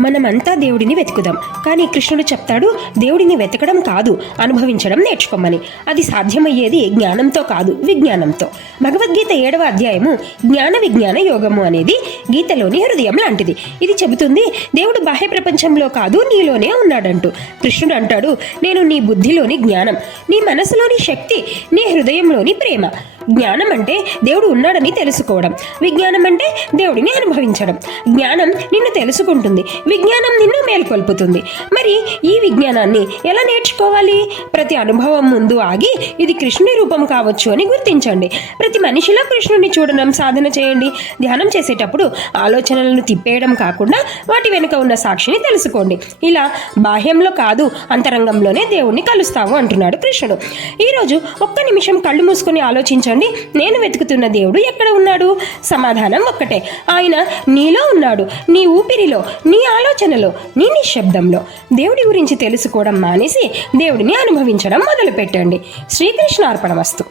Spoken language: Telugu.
మనమంతా దేవుడిని వెతుకుదాం. కానీ కృష్ణుడు చెప్తాడు దేవుడిని వెతకడం కాదు అనుభవించడం నేర్చుకోమని. అది సాధ్యమయ్యేది జ్ఞానంతో కాదు విజ్ఞానంతో. భగవద్గీత ఏడవ అధ్యాయము జ్ఞాన విజ్ఞాన యోగము అనేది గీతలోని హృదయం లాంటిది. ఇది చెబుతుంది దేవుడు బాహ్య ప్రపంచంలో కాదు నీలోనే ఉన్నాడంటూ. కృష్ణుడు అంటాడు నేను నీ బుద్ధిలోని జ్ఞానం నీ మనసులోని శక్తి నీ హృదయంలోని ప్రేమ. జ్ఞానం అంటే దేవుడు ఉన్నాడని తెలుసుకోవడం. విజ్ఞానం అంటే దేవుడిని అనుభవించడం. జ్ఞానం నిన్ను తెలుసుకుంటుంది. విజ్ఞానం నిన్ను మేల్కొల్పుతుంది. మరి ఈ విజ్ఞానాన్ని ఎలా నేర్చుకోవాలి? ప్రతి అనుభవం ముందు ఆగి ఇది కృష్ణుని రూపం కావచ్చు అని గుర్తించండి. ప్రతి మనిషిలో కృష్ణుని చూడడం సాధన చేయండి. ధ్యానం చేసేటప్పుడు ఆలోచనలను తిప్పేయడం కాకుండా వాటి వెనుక ఉన్న సాక్షిని తెలుసుకోండి. ఇలా బాహ్యంలో కాదు అంతరంగంలోనే దేవుణ్ణి కలుస్తావు అంటున్నాడు కృష్ణుడు. ఈరోజు ఒక్క నిమిషం కళ్ళు మూసుకొని ఆలోచించండి. నేను వెతుకుతున్న దేవుడు ఎక్కడ ఉన్నాడు? సమాధానం ఒక్కటే. ఆయన నీలో ఉన్నాడు. నీ ఊపిరిలో నీ ఆలోచనలో నీ నిశ్శబ్దంలో. దేవుడి గురించి తెలుసుకోవడం మానేసి దేవుడిని అనుభవించడం మొదలుపెట్టండి. శ్రీకృష్ణ అర్పణమస్తు